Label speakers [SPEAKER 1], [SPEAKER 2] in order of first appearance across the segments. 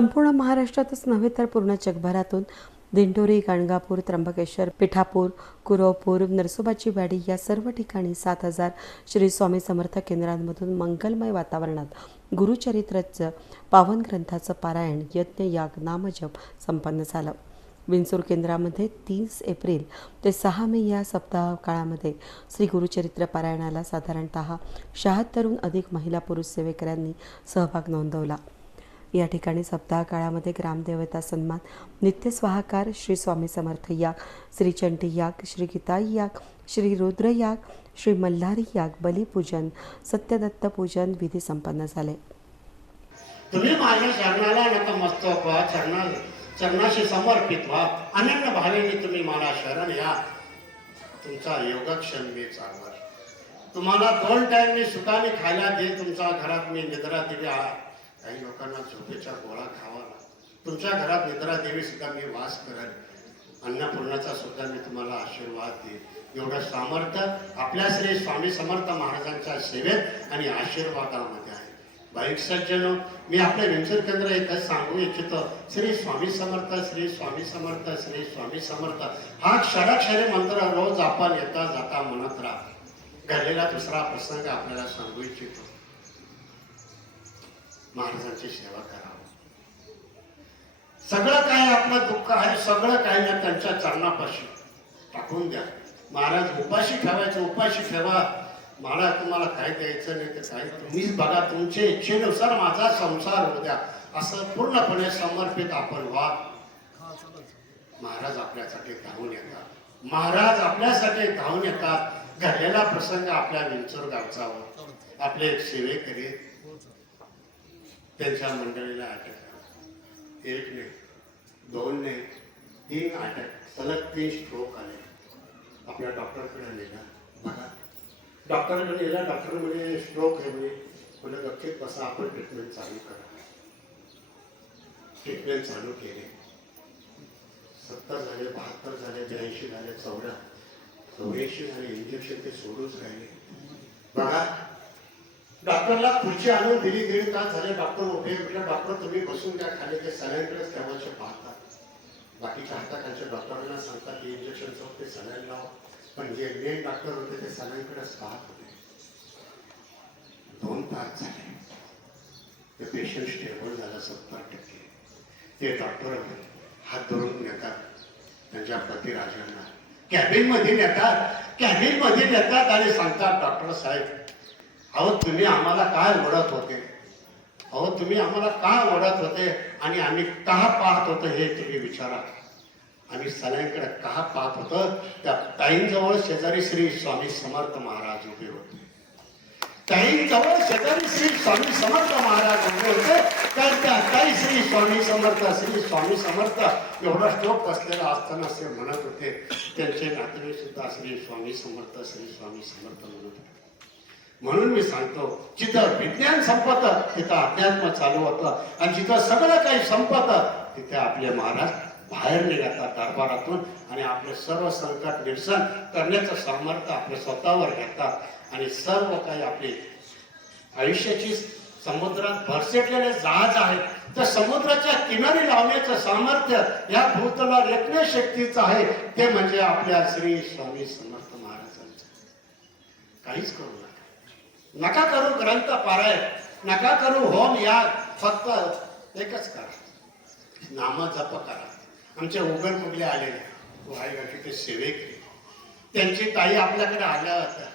[SPEAKER 1] संपूर्ण महाराष्ट्रातच नव्हे तर पूर्ण जगभरातून दिंडोरी गाणगापूर त्र्यंबकेश्वर पिठापूर कुरवपूर नरसोबाची वाडी या सर्व ठिकाणी सात हजार श्री स्वामी समर्थ केंद्रांमधून मंगलमय वातावरणात गुरुचरित्राचं पावन ग्रंथाचं पारायण यज्ञ याग नामजप संपन्न झालं. विंचूर केंद्रामध्ये तीस एप्रिल ते सहा मे या सप्ताह काळामध्ये श्री गुरुचरित्र पारायणाला साधारणतः शहात्तरहून अधिक महिला पुरुष सेवेकऱ्यांनी सहभाग नोंदवला. या ठिकाणी सप्ताह काळामध्ये ग्रामदेवता सन्मान नित्य स्वाहाकार श्री स्वामी समर्थ याग श्री चंडी याग श्री गीताई याग श्री रुद्र याग श्री मल्हारी याग बलिपूजन सत्यदत्त पूजन विधी संपन्न झाले.
[SPEAKER 2] तुम्ही माझ्या चरणाला नतमस्तक व्हा चरणा चरणाशी समर्पित व्हा. अनन्य भावेने तुम्ही मला शरण या. तुमचा योगक्षम मी चालणार तुम्हाला दोन टाइम मी सुखाने खायला दे तुमचा घरात मी निद्रा दिली आहात काही लोकांना झोपेचा गोळा खावा. तुमच्या घरात निद्रा देवी सुद्धा मी वास करेन अन्नपूर्णाचा सुद्धा मी तुम्हाला आशीर्वाद देईन. एवढं सामर्थ्य आपल्या श्री स्वामी समर्थ महाराजांच्या सेवेत आणि आशीर्वादामध्ये आहे. भाईक सज्जन मी आपल्या विंचर केंद्र एकच सांगू इच्छितो. श्री स्वामी समर्थ श्री स्वामी समर्थ श्री स्वामी समर्थ. हा क्षराक्षरे मंत्र रोज आपण येता जाता म्हणत राहा. घडलेला दुसरा प्रसंग आपल्याला सांगू इच्छितो. महाराजांची सेवा करावं. सगळं काय आपलं दुःख आहे सगळं काही या त्यांच्या चरणापाशी टाकून द्या. महाराज उपाशी ठेवायचं उपाशी ठेवा. मला तुम्हाला काय द्यायचं नाही ते काय तुम्हीच बघा. तुमच्या इच्छेनुसार माझा संसार होऊ द्या. असं पूर्णपणे समर्पित आपण व्हा. महाराज आपल्यासाठी धावून येतात. महाराज आपल्यासाठी धावून येतात. घडलेला प्रसंग आपल्या विंचूर गावचा होता. आपले सेवे सेवेकरी. त्यांच्या मंडळीला अटक एक नाही दोन नाही तीन अटक सलग तीन स्ट्रोक आले. आपल्या डॉक्टरकडे नेला. बघा. डॉक्टरकडे नेला डॉक्टर म्हणजे स्ट्रोक आहे म्हणजे म्हणजे नक्कीच बसा आपण ट्रीटमेंट चालू करा. ट्रीटमेंट चालू केली. सत्तर झाले बहात्तर झाले ब्याऐंशी झाले चौदा. चौऱ्याऐंशी झाले इंजेक्शन ते सोडूच राहिले. बघा. डॉक्टरला खुर्ची आणून दिली दीड तास झाले डॉक्टर उभे म्हटलं डॉक्टर तुम्ही बसून त्या खाली ते सगळ्यांकडेच केव्हाचे पाहतात. बाकीच्या हाताखालच्या डॉक्टरांना सांगतात की इंजेक्शन चौक ते सलाईन लाव. पण जे मेन डॉक्टर होते ते सगळ्यांकडेच पाहत होते. दोन तास झाले. ते पेशंट स्टेबल झाला सत्तर टक्के. ते डॉक्टर हात धरून नेतात. त्यांच्या पतिराजांना कॅबिनमध्ये नेतात. कॅबिनमध्ये नेतात आणि सांगतात डॉक्टर साहेब अहो तुम्ही आम्हाला काय ओढत होते? अहो तुम्ही आम्हाला का ओढत होते? आणि आम्ही का पाहत होतो हे तुम्ही विचारा. आम्ही सगळ्यांकडे का पाहत होतो? त्या ताईंजवळ शेजारी श्री स्वामी समर्थ महाराज उभे होते. ताईंजवळ शेजारी श्री स्वामी समर्थ महाराज उभे होते. तर त्या ताई श्री स्वामी समर्थ श्री स्वामी समर्थ एवढा श्लोक असलेला असताना असे म्हणत होते. त्यांचे नातेवाईक सुद्धा श्री स्वामी समर्थ श्री स्वामी समर्थ म्हणत होते. म्हणून मी सांगतो जिथं विज्ञान संपत तिथं अध्यात्म चालू होतं. आणि जिथं सगळं काही संपत तिथे आपले महाराज बाहेर निघतात दरबारातून आणि आपले सर्व संकट निरसन करण्याचं सामर्थ्य आपल्या स्वतःवर घेतात. आणि सर्व काही आपली आयुष्याची समुद्रात भरसेटलेले जहाज आहे तर समुद्राच्या किनारी लावण्याचं सामर्थ्य या भूतला रेखण्या शक्तीचं आहे. ते म्हणजे आपल्या श्री स्वामी समर्थ महाराजांचं. काहीच करू नका. नका करू ग्रंथ पारायण नका करू होम या फक्त एकच करा. नाम जप करा आमच्या उघड मुगले आलेले वाईगाठीचे सेवेक. त्यांची ताई आपल्याकडे आल्या होत्या.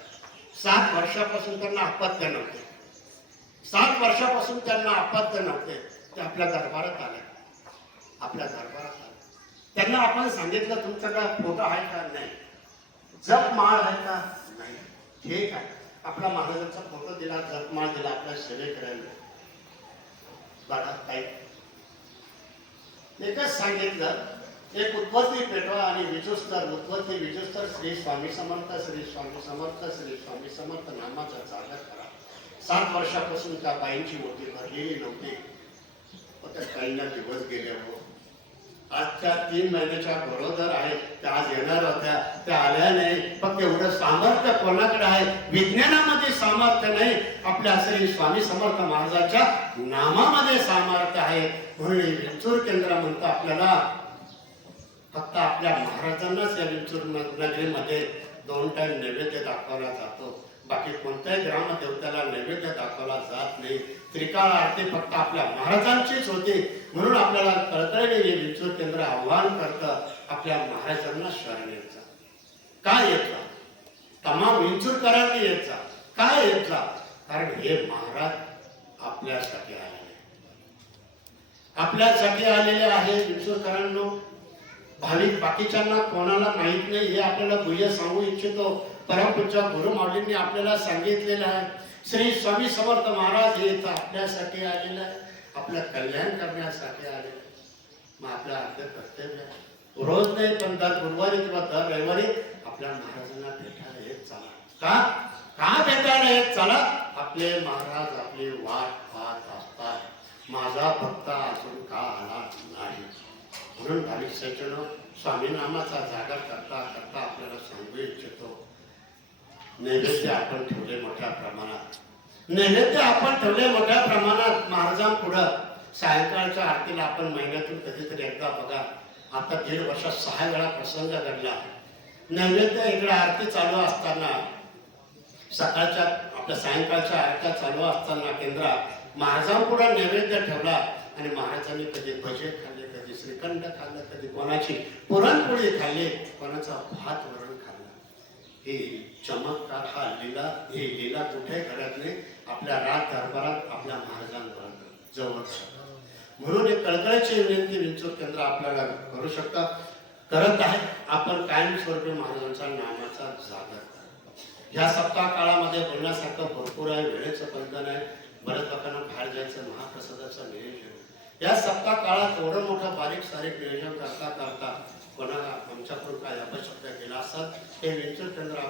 [SPEAKER 2] सात वर्षापासून त्यांना अपत्य नव्हते. सात वर्षापासून त्यांना अपत्य नव्हते. ते आपल्या दरबारात आले. आपल्या दरबारात आले. त्यांना आपण सांगितलं तुमच्याकडे फोटो आहे का? नाही. जप माळ आहे का? नाही. हे काय? आपला महाराजांचा फोटो दिला जपमाळ दिला आपल्या सेवेकऱ्यांना. बाळा काही एकच सांगितलं एक उत्पत्ती पेटवा आणि विजुस्तर उत्पत्ती विजुस्तर श्री स्वामी समर्थ श्री स्वामी समर्थ श्री स्वामी समर्थ नामाचा जागर करा. सात वर्षापासून त्या बाईंची ओटी भरलेली नव्हती. पण त्या बाईंना दिवस गेले हो. आजच्या तीन महिन्याच्या गरोदर आहेत त्या आज येणार होत्या त्या आल्या नाही फक्त एवढं सामर्थ्य कोणाकडे आहे? विज्ञानामध्ये सामर्थ्य नाही. आपल्या श्री स्वामी समर्थ महाराजांच्या नामामध्ये सामर्थ्य आहे. म्हणून हे विंचूर केंद्र म्हणतं आपल्याला. फक्त आपल्या महाराजांनाच या विंचूर नगरीमध्ये दोन टाइम नैवेद्य दाखवला जातो. बाकी कोणत्याही ग्रामदेवताला नैवेद्य दाखवला जात नाही. त्रिकाळ आरती फक्त आपल्या महाराजांचीच होती. म्हणून आपल्याला कळकळीने हे विंचूर केंद्र आव्हान करतं. आपल्या महाराजांना शरण येत काय येतला तमाम विंचूरकरांनी येत काय येत कारण हे महाराज आपल्यासाठी आलेले आपल्यासाठी आलेले आहे विंचूरकरांनो. भाविक बाकीच्यांना कोणाला माहीत नाही हे आपल्याला दुय्य सांगू इच्छितो. परमपूज्य गुरु माऊलींनी आपल्याला सांगितलेलं आहे. श्री स्वामी समर्थ महाराज हे इथं आपल्यासाठी आलेलं आहे आपलं कल्याण करण्यासाठी आले मग आपलं अर्ध कर्तव्य आहे. रोज नाही पण दर गुरुवारी किंवा दर रविवारी आपल्या महाराजांना भेटायला येत चला. का? का भेटायला येत चला? आपले महाराज आपली वाट पाहत असतात. माझा भक्त अजून का आला नाही? म्हणून भाविक सज्जनो स्वामीनामाचा जागर करता करता आपल्याला सांगू इच्छितो. नैवेद्य आपण ठेवले मोठ्या प्रमाणात. नैवेद्य आपण ठेवले मोठ्या प्रमाणात महाराजांपुढं सायंकाळच्या आरतीला आपण महिन्यातून कधीतरी एकदा बघा. आता दीड वर्षात सहा वेळा प्रसंग घडला. नैवेद्य इकडे आरती चालू असताना सकाळच्या आपल्या सायंकाळच्या आरत्या चालू असताना केंद्रात महाराजांपुढे नैवेद्य ठेवला. आणि महाराजांनी कधी भजे खाल्ले कधी श्रीखंड खाल्लं कधी कोणाची पुरणपोळी खाल्ली कोणाचा भात वरण हे चमत्कार हा लीला हे लिला कुठे? घडत नाही आपल्या राज दरबारात आपल्या महाराजांपर्यंत जवळ म्हणून एक कळकळीची विनंती विंचूर केंद्र आपल्याला करू शकतात करत आहे. आपण कायमस्वरूपी महाराजांच्या नामाचा जागर ह्या सप्ताह काळामध्ये बोलण्यासारखं भरपूर आहे. वेळेचं बंधन आहे. बऱ्याच लोकांना बाहेर जायचं महाप्रसादाचं नियोजन. या सप्ताह काळात एवढं मोठं बारीक सारीक नियोजन करता करता कोणाला आमच्याकडून काय अपशब्द केला असतात हे विंचूर केंद्र